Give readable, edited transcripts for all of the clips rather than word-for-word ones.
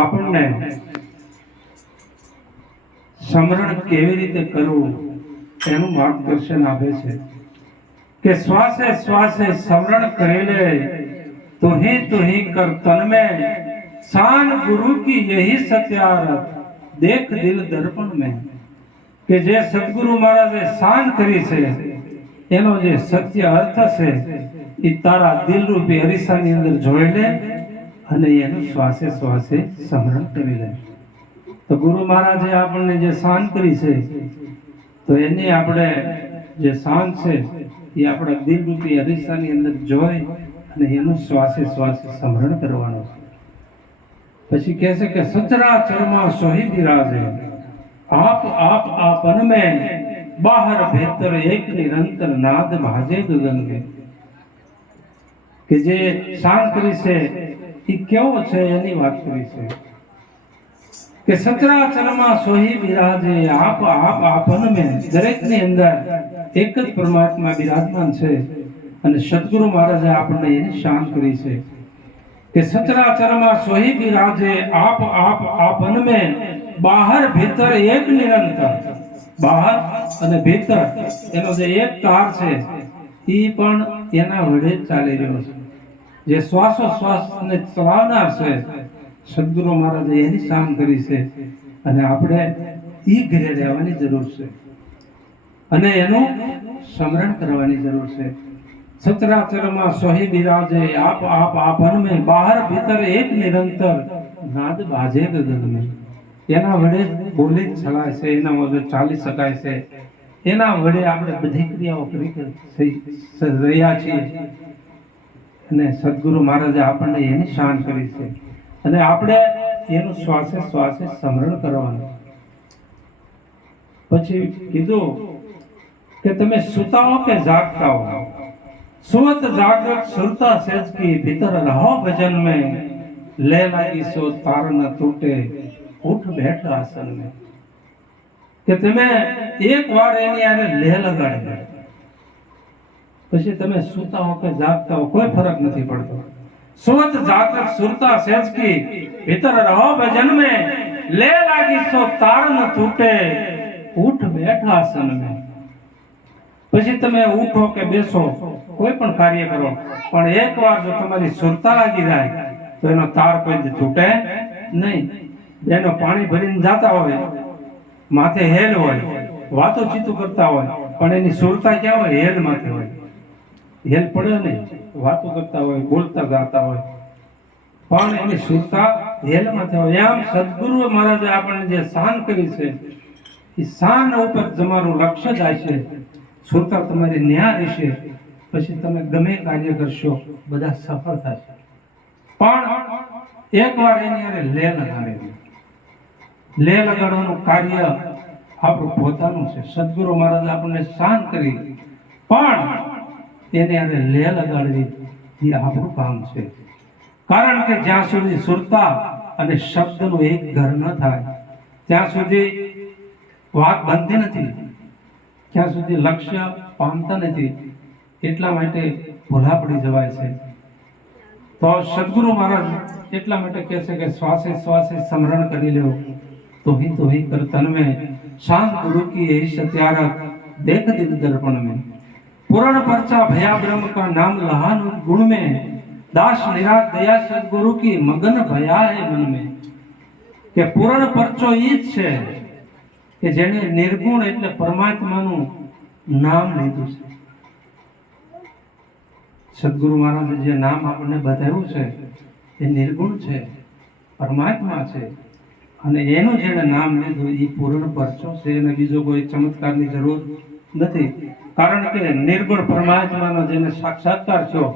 આપણને સમરણ કેવી રીતે કરવું એનું માર્ગદર્શન આપે છે કે શ્વાસે શ્વાસે સમરણ કરેલે તુही कर तन में शान गुरु की यही सत्यारत देख दिल दर्पण में કે જે સદગુરુ મહારાજે શાન કરી છે એનો જે સત્ય અર્થ છે એ તારા દિલ રૂપી અરીસાની અંદર જોઈ લે અને એનું શ્વાસે શ્વાસે સ્મરણ કરી લે. તો ગુરુ મહારાજે આપણને જે શાન કરી છે તો એની આપણે જે શાન છે એ આપણા દિલ રૂપી અરીસાની અંદર જોઈ અને એનું શ્વાસે શ્વાસે સ્મરણ કરવાનું છે. પછી કહે છે કે સચરાચરમાં સોહી બિરાજે आप आपन में बाहर भीतर एक निरंतर नाद भाजे गगन में. કે જે શાન કરી છે એ કેવો છે એની વાત કરી છે કે સચરાચરમાં સોહી બિરાજે આપ આપન में દરેકની અંદર એક જ પરમાત્મા બિરાજમાન છે. અને સદગુરુ મહારાજે આપણને એની શાન કરી છે કે સચરાચરમાં સોહી બિરાજે આપ આપન में બહાર ભીતર એક નિરંતર. બહાર અને ભીતર એનો જે એક તાર છે એ પણ એના વડે ચાલી રહ્યો છે. જે શ્વાસોશ્વાસને ચલાવનાર છે સદગુરુ મહારાજે એની શાન કરી છે અને આપણે એ ઘરે રહેવાની જરૂર છે અને એનું સ્મરણ કરવાની જરૂર છે. સચરાચરમાં સોહી બિરાજે આપ આપન में બહાર ભીતર એક નિરંતર નાદ બાજે ગગન में. એના વડે બોલી ચલાય છે, એના વડે ચાલી શકાય છે, એના વડે આપણે બધી ક્રિયાઓ કરી રહ્યા છીએ. અને સદગુરુ મહારાજે આપણને એની શાન કરી છે અને આપણે એનું શ્વાસે શ્વાસે સ્મરણ કરવાનું. પછી કીધું કે તમે સુતા હો કે જાગતા હો, સુવત જાગૃત સુરતા સેજ કી ભીતર રહો ભજન में ले लागी सो तार न टूटे ઉઠ બેઠ આસન में. કે તમે એક વાર એની આને લેહ લગાડી પછી તમે સૂતા હો કે જાગતા હો કોઈ ફરક નથી પડતો. સુવત જાગૃત સુરતા સેજ કી ભીતર રહો ભજન में ले लागी सो तार न टूटे ઉઠ બેઠ આસન में. પછી તમે ઉઠો કે બેસો કોઈ પણ કાર્ય કરો પણ એકવાર જો તમારી સુરતા લાગી જાય તો એનો તાર કોઈ તૂટે નહીં. જેનો પાણી ભરીને જાતા હોય, માથે હેલ હોય, વાતો ચીતું કરતા હોય પણ એની સુરતા ક્યાં હોય? હેલ માથે હોય. હેલ પડે નહીં, વાતો કરતા હોય, બોલતા જાતા હોય પણ એની સુરતા હેલ માથે હોય. આમ સદગુરુ મહારાજે આપણને જે શાન કરી છે એ શાન ઉપર તમારું લક્ષ્ય જાય છે, સુરતા તમારી ન્યા રહેશે, પછી તમે ગમે કાર્ય કરશો બધા સફળ થશે. પણ એકવાર એની અરે લે લગાડે. લે લગાડવાનું કાર્ય આપણું પોતાનું છે. સદગુરુ મહારાજ આપણને શાન કરી પણ એને અરે લે લગાડવી એ આપણું કામ છે. કારણ કે જ્યાં સુધી સુરતા અને શબ્દનું એક ઘર ન થાય ત્યાં સુધી વાત બનતી નથી, ત્યાં સુધી લક્ષ્ય પામતા નથી. એટલા માટે ભૂલા પડી જવાય છે. તો સદગુરુ મહારાજ એટલા માટે કહે છે કે શ્વાસે શ્વાસે સ્મરણ કરી લો तुही कर तन में शान गुरु की यही सत्यारत देख दिल दर्पण में. पूर्ण पर्चा भया ब्रह्म का नाम लहान गुण में दास निराश दया सदगुरु की मगन भया है मन में. કે પૂર્ણ પરચો ઈ જ છે કે જેને નિર્ગુણ એટલે પરમાત્માનું નામ લીધું છે. સદગુરુ મહારાજે જે નામ આપણને બતાવ્યું છે એ નિર્ગુણ છે, પરમાત્મા છે અને એનું જેને નામ લીધું એ પૂર્ણ પરચો છે. અને બીજો કોઈ ચમત્કારની જરૂર નથી. કારણ કે નિર્ગુણ પરમાત્માનો જેને સાક્ષાત્કાર થયો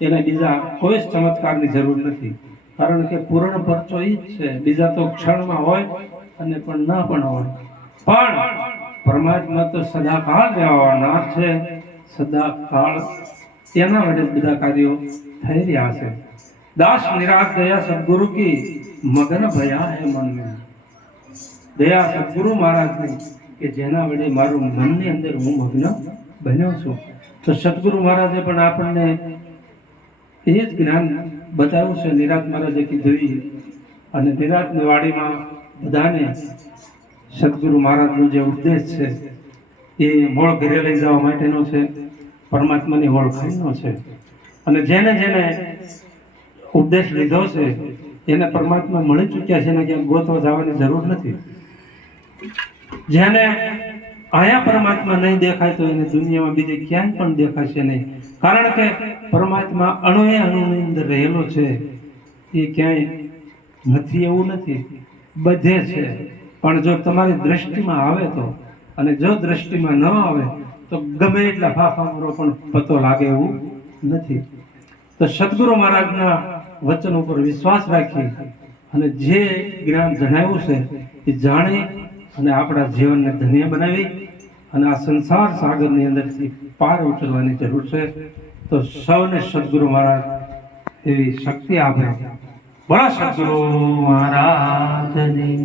એને બીજા કોઈ જ ચમત્કારની જરૂર નથી. કારણ કે પૂર્ણ પરચો ઈ જ છે. બીજા તો ક્ષણમાં હોય અને પણ ન પણ હોય પણ પરમાત્મા તો સદાકાળ રહેવાના છે. સદાકાળ એના વડે બધા કાર્યો થઈ રહ્યા છે. दास निराश दया सदगुरु की मगन भया है मन में. दया सदगुरु महाराज ने કે જેના વડે મારું મનની અંદર હું મગ્ન બન્યો છું. તો સદગુરુ મહારાજે પણ આપણને એ જ જ્ઞાન બતાવ્યું છે. નિરાજ મહારાજે કીધું અને નિરાંતની વાડીમાં બધાને સદગુરુ મહારાજનો જે ઉપદેશ છે એ મૂળ ઘરે લઈ જવા માટેનો છે, પરમાત્માની ઓળખાણનો છે. અને જેને જેને ઉપદેશ લીધો છે એને પરમાત્મા મળી ચૂક્યા છે, એને ક્યાંક ગોતવા જવાની જરૂર નથી. જેને અહીંયા પરમાત્મા નહીં દેખાય તો એને દુનિયામાં બીજે ક્યાંય પણ દેખાશે નહીં. કારણ કે પરમાત્મા અણુએ અણુની અંદર રહેલો છે, એ ક્યાંય નથી એવું નથી, બધે છે. પણ જો તમારી દ્રષ્ટિમાં આવે તો, અને જો દ્રષ્ટિમાં ન આવે તો ગમે એટલા ફાફામરો પણ પતો લાગે એવું નથી. તો સદગુરુ મહારાજના વચન ઉપર વિશ્વાસ રાખી અને જે જ્ઞાન જણાવ્યું છે એ જાણી અને આપણા જીવનને ધન્ય બનાવી અને આ સંસાર સાગરની અંદરથી પાર ઉતરવાની જરૂર છે. તો સૌને સદગુરુ મહારાજ એવી શક્તિ આપે. બોલો સદગુરુ મહારાજની.